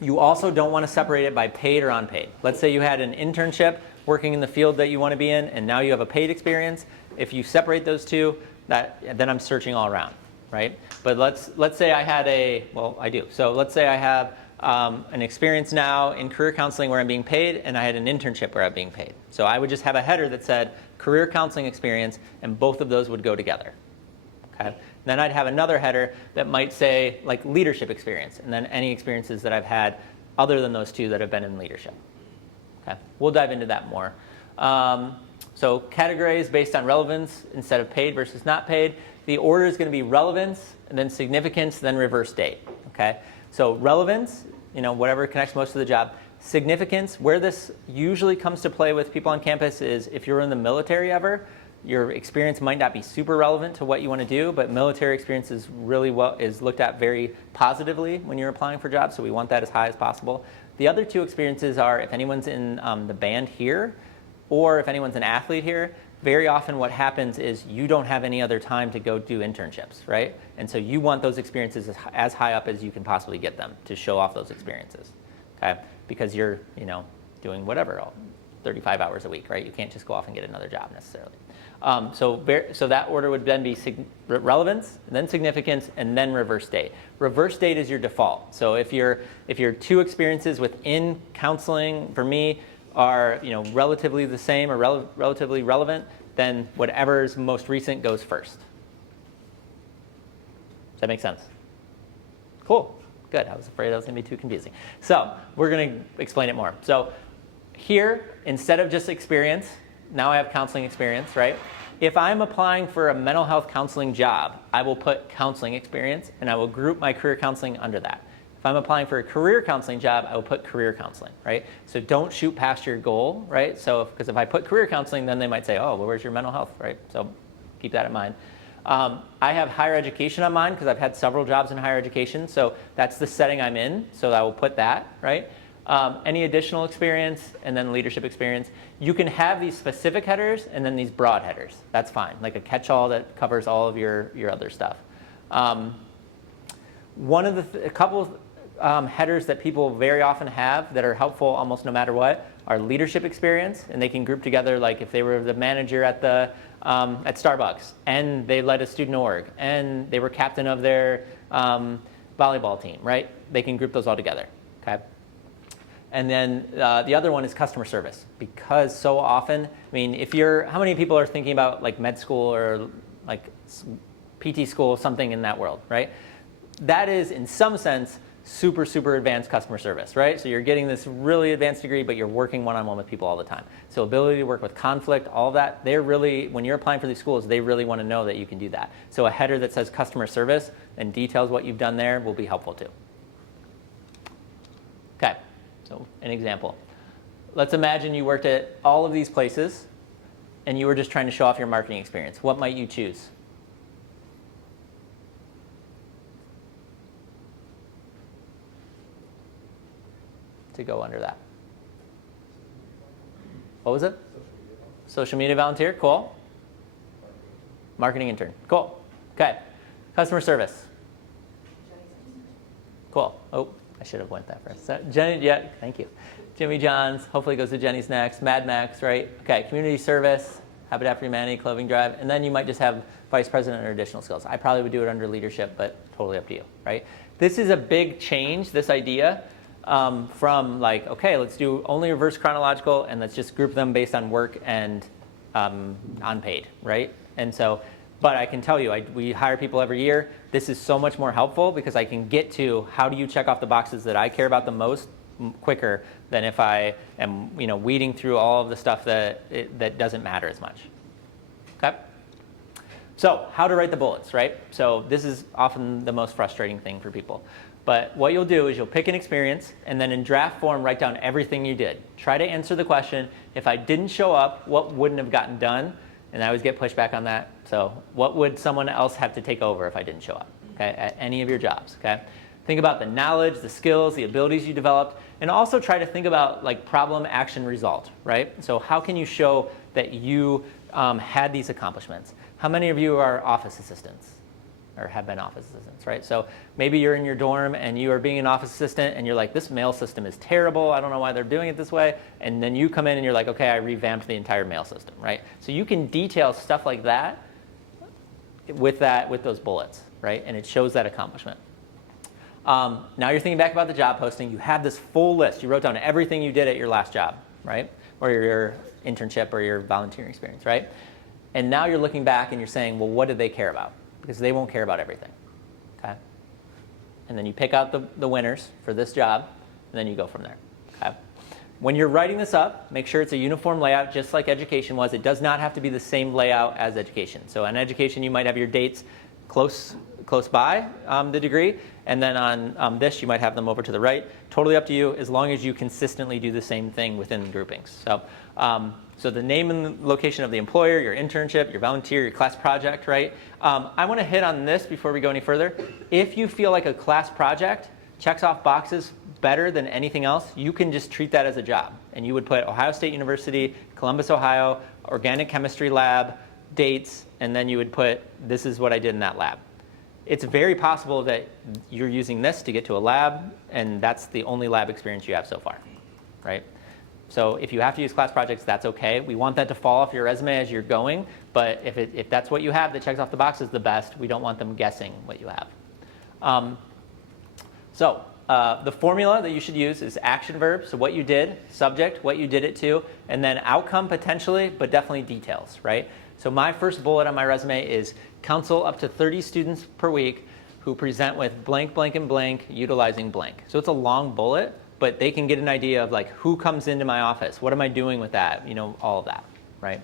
You also don't want to separate it by paid or unpaid. Let's say you had an internship working in the field that you want to be in, and now you have a paid experience. If you separate those two, then I'm searching all around, right? But let's say I had I do. So let's say I have an experience now in career counseling where I'm being paid, and I had an internship where I'm being paid. So I would just have a header that said career counseling experience, and both of those would go together, okay? Then I'd have another header that might say like leadership experience, and then any experiences that I've had other than those two that have been in leadership. Okay, we'll dive into that more. So categories based on relevance instead of paid versus not paid. The order is going to be relevance, and then significance, then reverse date. Okay, so relevance, whatever connects most to the job. Significance, where this usually comes to play with people on campus is if you're in the military ever, your experience might not be super relevant to what you want to do, but military experience is is looked at very positively when you're applying for jobs, so we want that as high as possible. The other two experiences are if anyone's in the band here, or if anyone's an athlete here. Very often what happens is you don't have any other time to go do internships, right? And so you want those experiences as high up as you can possibly get them to show off those experiences, okay? Because you're, doing whatever, 35 hours a week, right? You can't just go off and get another job necessarily. So that order would then be relevance, then significance, and then reverse date. Reverse date is your default. So if your two experiences within counseling, for me, are relatively the same or relatively relevant, then whatever is most recent goes first. Does that make sense? Cool. Good. I was afraid I was going to be too confusing. So we're going to explain it more. So here, instead of just experience, now I have counseling experience, right? If I'm applying for a mental health counseling job, I will put counseling experience, and I will group my career counseling under that. If I'm applying for a career counseling job, I will put career counseling, right? So don't shoot past your goal, right? So, because if I put career counseling, then they might say, oh, well, where's your mental health, right? So keep that in mind. I have higher education on mine because I've had several jobs in higher education, so that's the setting I'm in, so I will put that, right? Any additional experience, and then leadership experience. You can have these specific headers and then these broad headers. That's fine, like a catch-all that covers all of your other stuff. A couple of headers that people very often have that are helpful almost no matter what are leadership experience, and they can group together like if they were the manager at at Starbucks, and they led a student org, and they were captain of their volleyball team, right? They can group those all together, okay? And then the other one is customer service, because so often, how many people are thinking about like med school or like PT school, something in that world, right? That is, in some sense, super, super advanced customer service, right? So you're getting this really advanced degree, but you're working one-on-one with people all the time. So ability to work with conflict, all of that, when you're applying for these schools, they really want to know that you can do that. So a header that says customer service and details what you've done there will be helpful too. Okay, so an example. Let's imagine you worked at all of these places and you were just trying to show off your marketing experience. What might you choose? To go under that. What was it? Social media volunteer, cool. Marketing intern, cool. Okay, customer service. Cool. Oh, I should have went that first. So, Jenny, yeah, thank you. Jimmy John's, hopefully goes to Jenny's next. Mad Max, right? Okay, community service, Habitat for Humanity, Clothing Drive, and then you might just have vice president or additional skills. I probably would do it under leadership, but totally up to you, right? This is a big change, this idea. From like, okay, let's do only reverse chronological and let's just group them based on work and unpaid, right? And so, but I can tell you, we hire people every year. This is so much more helpful because I can get to how do you check off the boxes that I care about the most quicker than if I am, weeding through all of the stuff that doesn't matter as much. Okay? So how to write the bullets, right? So this is often the most frustrating thing for people. But what you'll do is you'll pick an experience, and then in draft form, write down everything you did. Try to answer the question, if I didn't show up, what wouldn't have gotten done? And I always get pushback on that. So what would someone else have to take over if I didn't show up, okay, at any of your jobs, okay? Think about the knowledge, the skills, the abilities you developed, and also try to think about like problem, action, result, right? So how can you show that you had these accomplishments? How many of you are office assistants or have been office assistants, right? So maybe you're in your dorm and you are being an office assistant and you're like, this mail system is terrible. I don't know why they're doing it this way. And then you come in and you're like, okay, I revamped the entire mail system, right? So you can detail stuff like that with those bullets, right? And it shows that accomplishment. Now you're thinking back about the job posting. You have this full list. You wrote down everything you did at your last job, right? Or your internship or your volunteering experience, right? And now you're looking back and you're saying, well, what did they care about? Because they won't care about everything, okay? And then you pick out the winners for this job, and then you go from there, okay? When you're writing this up, make sure it's a uniform layout, just like education was. It does not have to be the same layout as education. So on education, you might have your dates close by the degree, and then on this, you might have them over to the right. Totally up to you, as long as you consistently do the same thing within the groupings. So the name and location of the employer, your internship, your volunteer, your class project, right? I want to hit on this before we go any further. If you feel like a class project checks off boxes better than anything else, you can just treat that as a job. And you would put Ohio State University, Columbus, Ohio, organic chemistry lab, dates, and then you would put, this is what I did in that lab. It's very possible that you're using this to get to a lab, and that's the only lab experience you have so far, right? So if you have to use class projects, that's okay. We want that to fall off your resume as you're going, but if that's what you have that checks off the boxes the best, we don't want them guessing what you have. The formula that you should use is action verb, so what you did, subject, what you did it to, and then outcome potentially, but definitely details, right? So my first bullet on my resume is counsel up to 30 students per week who present with blank, blank, and blank, utilizing blank. So it's a long bullet, but they can get an idea of like who comes into my office, what am I doing with that, all of that, right?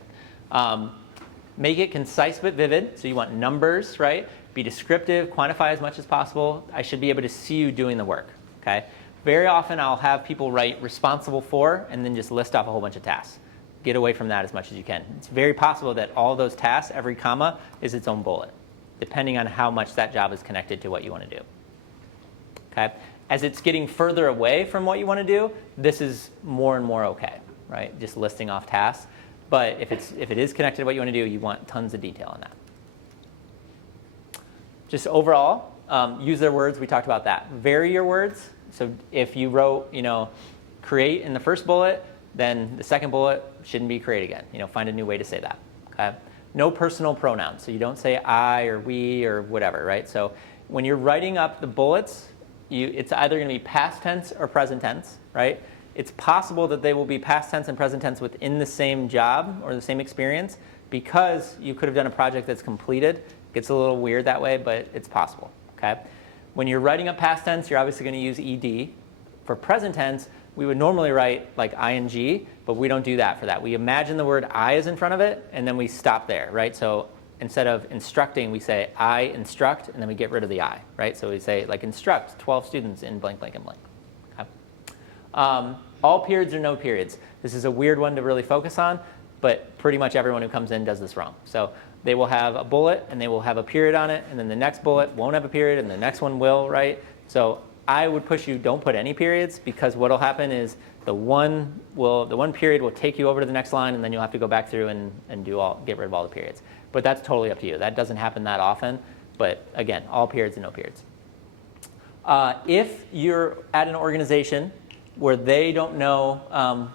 Make it concise but vivid, so you want numbers, right? Be descriptive, quantify as much as possible. I should be able to see you doing the work, okay? Very often I'll have people write responsible for and then just list off a whole bunch of tasks. Get away from that as much as you can. It's very possible that all those tasks, every comma, is its own bullet, depending on how much that job is connected to what you want to do, okay? As it's getting further away from what you want to do, this is more and more okay, right? Just listing off tasks. But if it is connected to what you want to do, you want tons of detail on that. Just overall, use their words. We talked about that. Vary your words. So if you wrote, create in the first bullet, then the second bullet shouldn't be create again. Find a new way to say that, okay? No personal pronouns. So you don't say I or we or whatever, right? So when you're writing up the bullets, it's either going to be past tense or present tense, right? It's possible that they will be past tense and present tense within the same job or the same experience because you could have done a project that's completed. It gets a little weird that way, but it's possible, okay? When you're writing up past tense, you're obviously going to use ed. For present tense, we would normally write like ing, but we don't do that for that. We imagine the word I is in front of it, and then we stop there, right? So instead of instructing, we say I instruct, and then we get rid of the I, right? So we say like instruct 12 students in blank, blank, and blank. Okay? All periods or no periods. This is a weird one to really focus on, but pretty much everyone who comes in does this wrong. So they will have a bullet, and they will have a period on it, and then the next bullet won't have a period, and the next one will, right? So I would push you, don't put any periods, because what will happen is the one period will take you over to the next line, and then you'll have to go back through and get rid of all the periods. But that's totally up to you. That doesn't happen that often. But again, all periods and no periods. If you're at an organization where they don't know,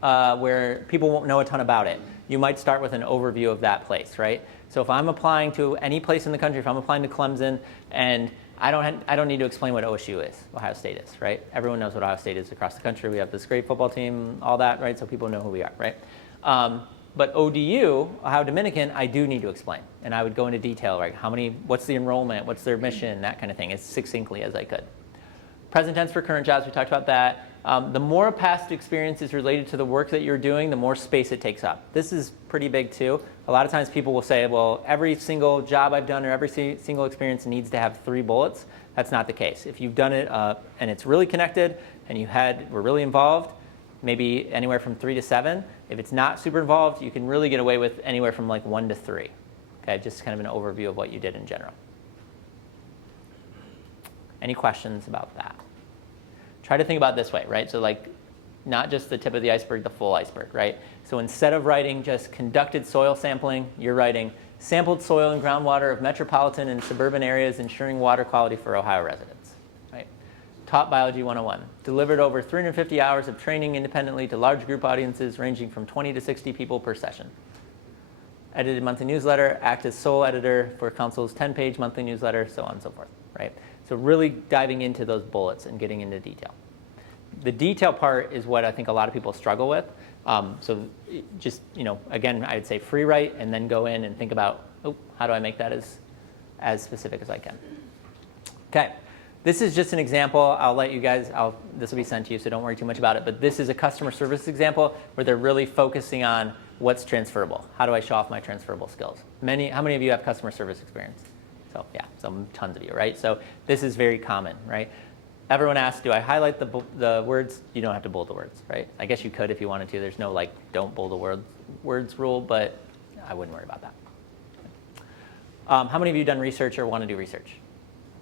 where people won't know a ton about it, you might start with an overview of that place, right? So if I'm applying to any place in the country, if I'm applying to Clemson, and I don't need to explain what OSU is, Ohio State is, right? Everyone knows what Ohio State is across the country. We have this great football team, all that, right? So people know who we are, right? But ODU, Ohio Dominican, I do need to explain. And I would go into detail, right? What's the enrollment, what's their mission, that kind of thing, as succinctly as I could. Present tense for current jobs, we talked about that. The more past experience is related to the work that you're doing, the more space it takes up. This is pretty big too. A lot of times people will say, well, every single job I've done or every single experience needs to have 3 bullets. That's not the case. If you've done it and it's really connected and were really involved, maybe anywhere from 3 to 7. If it's not super involved, you can really get away with anywhere from like 1 to 3. Okay, just kind of an overview of what you did in general. Any questions about that? Try to think about it this way, right? So like not just the tip of the iceberg, the full iceberg, right? So instead of writing just conducted soil sampling, you're writing sampled soil and groundwater of metropolitan and suburban areas ensuring water quality for Ohio residents, right? Taught Biology 101. Delivered over 350 hours of training independently to large group audiences ranging from 20 to 60 people per session. Edited monthly newsletter, act as sole editor for Council's 10-page monthly newsletter, so on and so forth, right? So really diving into those bullets and getting into detail. The detail part is what I think a lot of people struggle with. So just, again, I would say free write and then go in and think about, how do I make that as specific as I can? Okay, this is just an example. I'll let you guys, this will be sent to you, so don't worry too much about it. But this is a customer service example where they're really focusing on what's transferable. How do I show off my transferable skills? How many of you have customer service experience? So yeah, so tons of you, right? So this is very common, right? Everyone asks, do I highlight the words? You don't have to bold the words, right? I guess you could if you wanted to. There's no don't bold the words rule, but I wouldn't worry about that. How many of you done research or want to do research?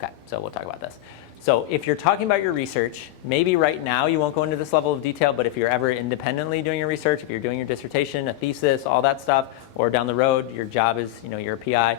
Okay, so we'll talk about this. So if you're talking about your research, maybe right now you won't go into this level of detail, but if you're ever independently doing your research, if you're doing your dissertation, a thesis, all that stuff, or down the road, your job is, you're a PI,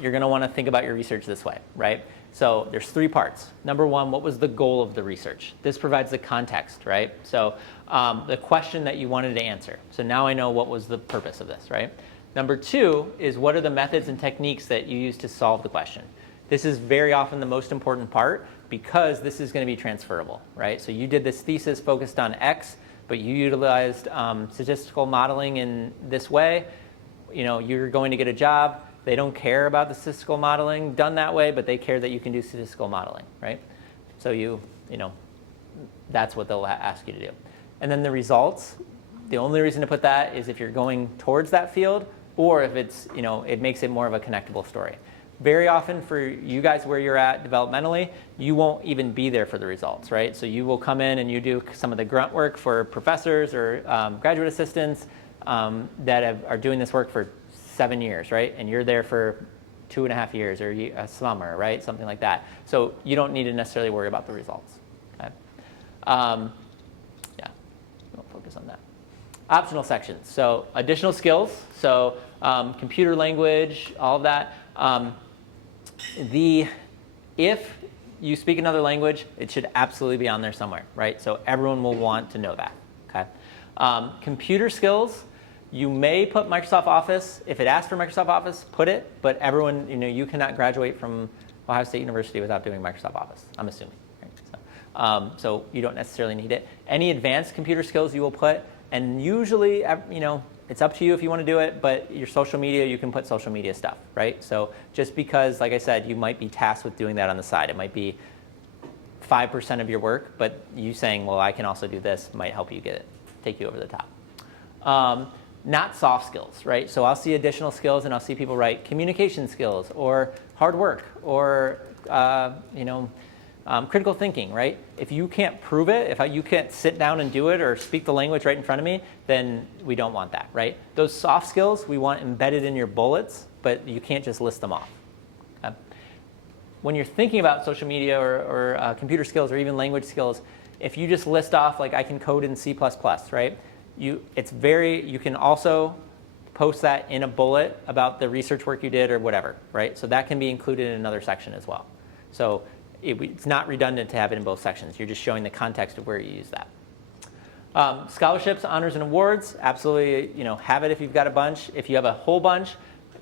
you're going to want to think about your research this way, right? So there's 3 parts. Number 1, what was the goal of the research? This provides the context, right? So the question that you wanted to answer. So now I know what was the purpose of this, right? Number 2 is what are the methods and techniques that you use to solve the question? This is very often the most important part because this is going to be transferable, right? So you did this thesis focused on X, but you utilized statistical modeling in this way. You're going to get a job. They don't care about the statistical modeling done that way, but they care that you can do statistical modeling, right? So that's what they'll ask you to do. And then the results, the only reason to put that is if you're going towards that field or if it's, it makes it more of a connectable story. Very often for you guys where you're at developmentally, you won't even be there for the results, right? So you will come in and you do some of the grunt work for professors or graduate assistants that are doing this work for 7 years, right? And you're there for 2.5 years or a summer, right? Something like that. So you don't need to necessarily worry about the results. Okay? Yeah, we won't focus on that. Optional sections. So additional skills. So computer language, all of that. If you speak another language, it should absolutely be on there somewhere, right? So everyone will want to know that. Okay. Computer skills. You may put Microsoft Office. If it asks for Microsoft Office, put it. But everyone, you cannot graduate from Ohio State University without doing Microsoft Office, I'm assuming. Right? So you don't necessarily need it. Any advanced computer skills you will put. And usually, it's up to you if you want to do it. But your social media, you can put social media stuff, right? So just because, like I said, you might be tasked with doing that on the side. It might be 5% of your work. But you saying, well, I can also do this might help you take you over the top. Not soft skills, right? So I'll see additional skills and I'll see people write communication skills or hard work or critical thinking, right? If you can't prove it, if you can't sit down and do it or speak the language right in front of me, then we don't want that, right? Those soft skills we want embedded in your bullets, but you can't just list them off. Okay? When you're thinking about social media or computer skills or even language skills, if you just list off like I can code in C++, right? You can also post that in a bullet about the research work you did or whatever, right? So that can be included in another section as well. So it's not redundant to have it in both sections. You're just showing the context of where you use that. Scholarships, honors, and awards, absolutely, have it if you've got a bunch. If you have a whole bunch,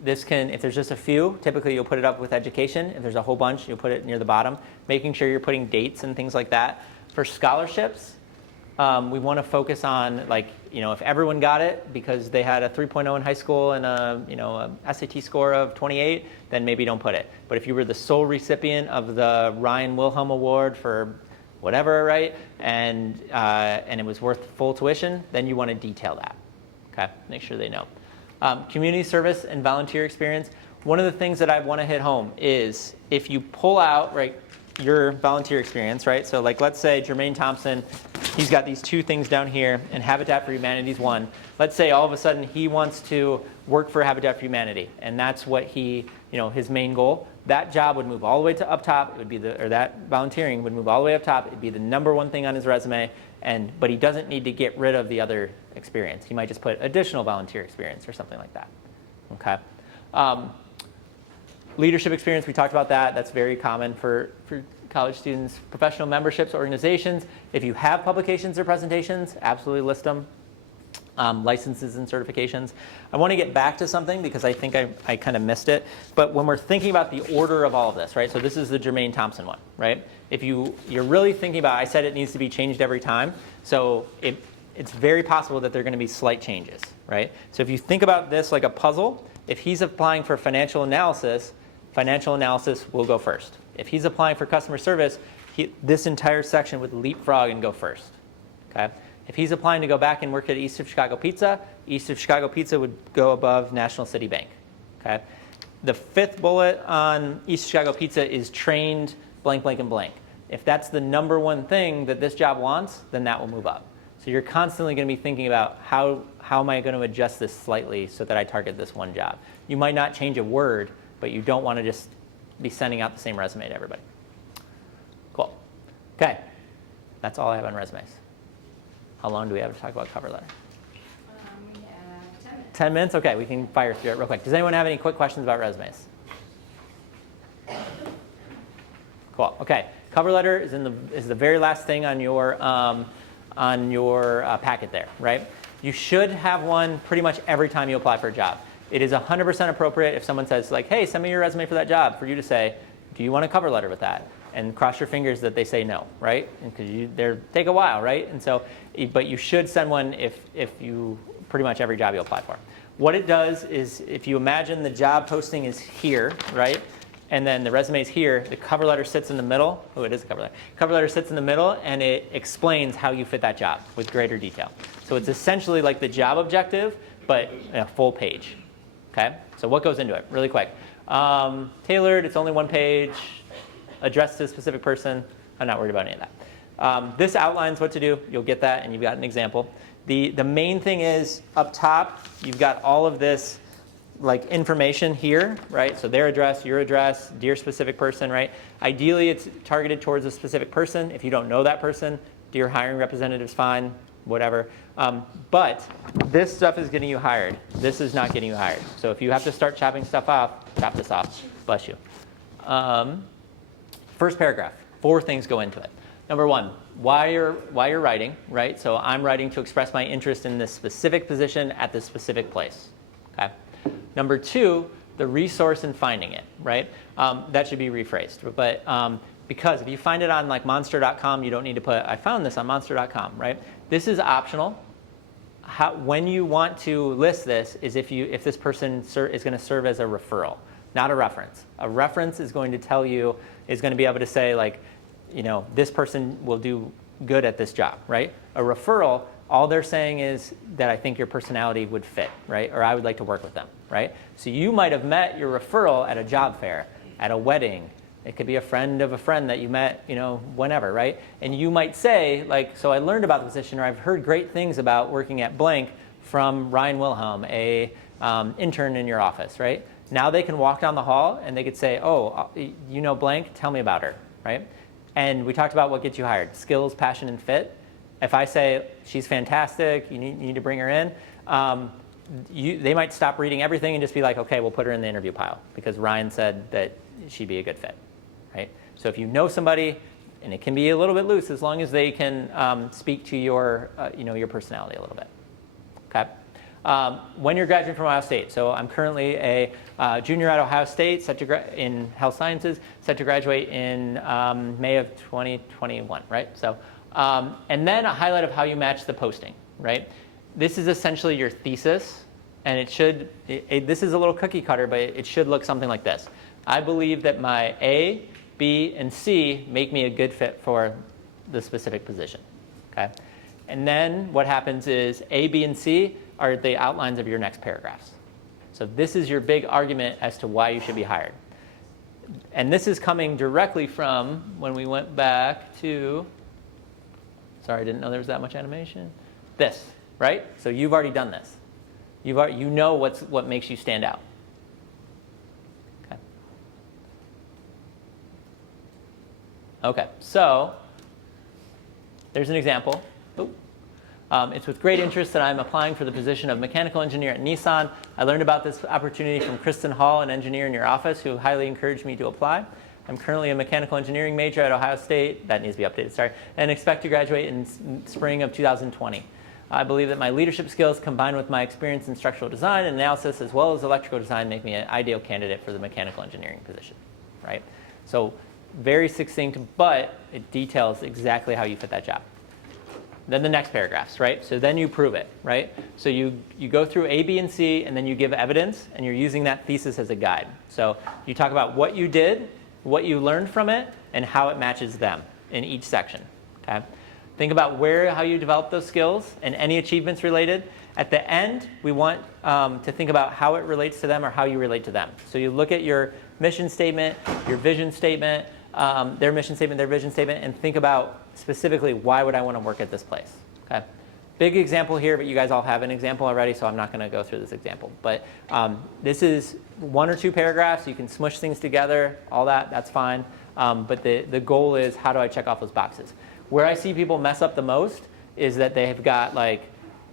if there's just a few, typically you'll put it up with education. If there's a whole bunch, you'll put it near the bottom, making sure you're putting dates and things like that. For scholarships, we want to focus on if everyone got it because they had a 3.0 in high school and a SAT score of 28, then maybe don't put it. But if you were the sole recipient of the Ryan Wilhelm Award for whatever, right, and it was worth full tuition, then you want to detail that. Okay, make sure they know. Community service and volunteer experience. One of the things that I want to hit home is if you pull out your volunteer experience, right? So let's say Jermaine Thompson he's got these two things down here, and Habitat for Humanity's one. Let's say all of a sudden he wants to work for Habitat for Humanity, and that's what his main goal. That job would move all the way to up top. It would be that volunteering would move all the way up top. It'd be the number one thing on his resume, but he doesn't need to get rid of the other experience. He might just put additional volunteer experience or something like that. Okay. Leadership experience, we talked about that. That's very common for college students. Professional memberships, organizations. If you have publications or presentations, absolutely list them. Licenses and certifications. I want to get back to something because I think I kind of missed it. But when we're thinking about the order of all of this, right? So this is the Jermaine Thompson one, right? If you're really thinking about, I said it needs to be changed every time. So it's very possible that there are going to be slight changes, right? So if you think about this like a puzzle, if he's applying for financial analysis will go first. If he's applying for customer service, this entire section would leapfrog and go first. Okay? If he's applying to go back and work at East of Chicago Pizza would go above National City Bank. Okay? The fifth bullet on East of Chicago Pizza is trained blank, blank, and blank. If that's the number one thing that this job wants, then that will move up. So you're constantly going to be thinking about how am I going to adjust this slightly so that I target this one job. You might not change a word, but you don't want to just be sending out the same resume to everybody. Cool. Okay. That's all I have on resumes. How long do we have to talk about cover letter? We have 10 minutes. 10 minutes? Okay, we can fire through it real quick. Does anyone have any quick questions about resumes? Cool. Okay. Cover letter is the very last thing on your packet there, right? You should have one pretty much every time you apply for a job. It is 100% appropriate if someone says, like, hey, send me your resume for that job, for you to say, do you want a cover letter with that? And cross your fingers that they say no, right? Because they take a while, right? And so, but you should send one if you pretty much every job you apply for. What it does is, if you imagine the job posting is here, right? And then the resume is here, the cover letter sits in the middle. Oh, it is a cover letter. Cover letter sits in the middle, and it explains how you fit that job with greater detail. So it's essentially like the job objective, but a full page. Okay? So what goes into it? Really quick. Tailored, it's only one page. Addressed to a specific person. I'm not worried about any of that. This outlines what to do. You'll get that, and you've got an example. The main thing is, up top, you've got all of this like information here, right? So their address, your address, dear specific person, right? Ideally, it's targeted towards a specific person. If you don't know that person, dear hiring representative's fine, whatever. But this stuff is getting you hired. This is not getting you hired. So if you have to start chopping stuff off, chop this off. Bless you. First paragraph, 4 things go into it. Number 1, why you're writing, right? So I'm writing to express my interest in this specific position at this specific place. Okay. Number 2, the resource in finding it, right? That should be rephrased. But because if you find it on like monster.com, you don't need to put, I found this on monster.com, right? This is optional. When you want to list this is if this person is going to serve as a referral, not a reference. A reference is going to tell you, is going to be able to say like, this person will do good at this job, right? A referral, all they're saying is that I think your personality would fit, right? Or I would like to work with them, right? So you might have met your referral at a job fair, at a wedding. It could be a friend of a friend that you met, whenever, right? And you might say, like, so I learned about the position, or I've heard great things about working at blank from Ryan Wilhelm, a intern in your office, right? Now they can walk down the hall and they could say, oh, blank, tell me about her, right? And we talked about what gets you hired, skills, passion, and fit. If I say, she's fantastic, you need to bring her in, they might stop reading everything and just be like, okay, we'll put her in the interview pile because Ryan said that she'd be a good fit, right? So if you know somebody, and it can be a little bit loose as long as they can speak to your personality a little bit, okay? When you're graduating from Ohio State, so I'm currently a junior at Ohio State in health sciences, set to graduate in May of 2021, right? So, and then a highlight of how you match the posting, right? This is essentially your thesis, and this is a little cookie cutter, but it should look something like this. I believe that my A, B, and C make me a good fit for the specific position, okay? And then what happens is A, B, and C are the outlines of your next paragraphs. So this is your big argument as to why you should be hired. And this is coming directly from when we went back to Sorry, I didn't know there was that much animation. This, right? So you've already done this. You know what makes you stand out. Okay. Okay, so there's an example. Oop. It's with great interest that I'm applying for the position of mechanical engineer at Nissan. I learned about this opportunity from Kristen Hall, an engineer in your office, who highly encouraged me to apply. I'm currently a mechanical engineering major at Ohio State. That needs to be updated, sorry. And expect to graduate in spring of 2020. I believe that my leadership skills combined with my experience in structural design and analysis as well as electrical design make me an ideal candidate for the mechanical engineering position, right? So very succinct, but it details exactly how you fit that job. Then the next paragraphs, right? So then you prove it, right? So you go through A, B, and C, and then you give evidence, and you're using that thesis as a guide. So you talk about what you did, what you learned from it, and how it matches them in each section, okay? Think about how you develop those skills and any achievements related. At the end, we want to think about how it relates to them or how you relate to them. So you look at your mission statement, your vision statement, their mission statement, their vision statement, and think about specifically why would I want to work at this place, okay? Big example here, but you guys all have an example already, so I'm not going to go through this example. But this is 1 or 2 paragraphs. You can smush things together, all that, that's fine. But the goal is, how do I check off those boxes? Where I see people mess up the most is that they've got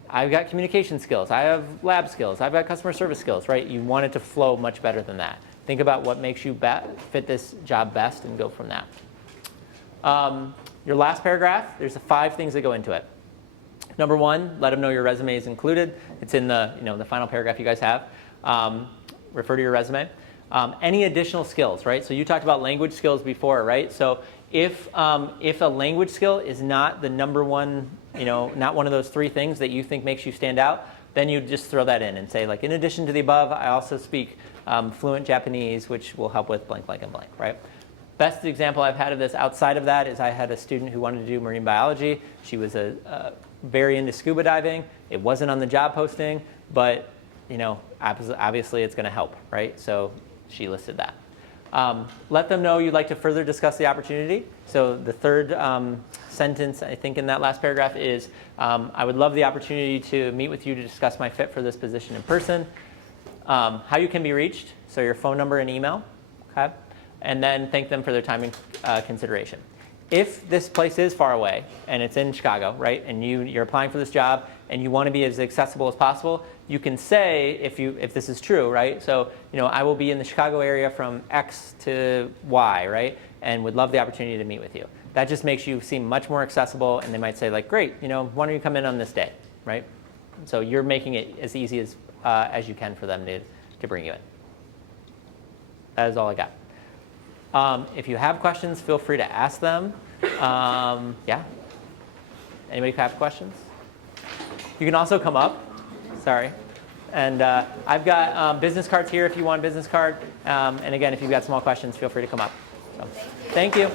I've got communication skills, I have lab skills, I've got customer service skills, right? You want it to flow much better than that. Think about what makes you fit this job best and go from that. Your last paragraph, there's 5 things that go into it. Number 1, let them know your resume is included. It's in the final paragraph you guys have. Refer to your resume. Any additional skills, right? So you talked about language skills before, right? So if a language skill is not the number one, not one of those 3 things that you think makes you stand out, then you just throw that in and say, in addition to the above, I also speak fluent Japanese, which will help with blank, blank, and blank, right? Best example I've had of this outside of that is I had a student who wanted to do marine biology. She was very into scuba diving. It wasn't on the job posting, but obviously it's going to help, right? So she listed that. Let them know you'd like to further discuss the opportunity. So the third sentence, I think, in that last paragraph is, I would love the opportunity to meet with you to discuss my fit for this position in person. How you can be reached, so your phone number and email, okay? And then thank them for their time and consideration. If this place is far away and it's in Chicago, right, and you're applying for this job and you want to be as accessible as possible, you can say, if this is true, right, so I will be in the Chicago area from X to Y, right, and would love the opportunity to meet with you. That just makes you seem much more accessible, and they might say, great, why don't you come in on this day, right? So you're making it as easy as you can for them to bring you in. That is all I got. If you have questions, feel free to ask them. Yeah? Anybody have questions? You can also come up. Sorry. And I've got business cards here if you want a business card. And again, if you've got small questions, feel free to come up. So, thank you.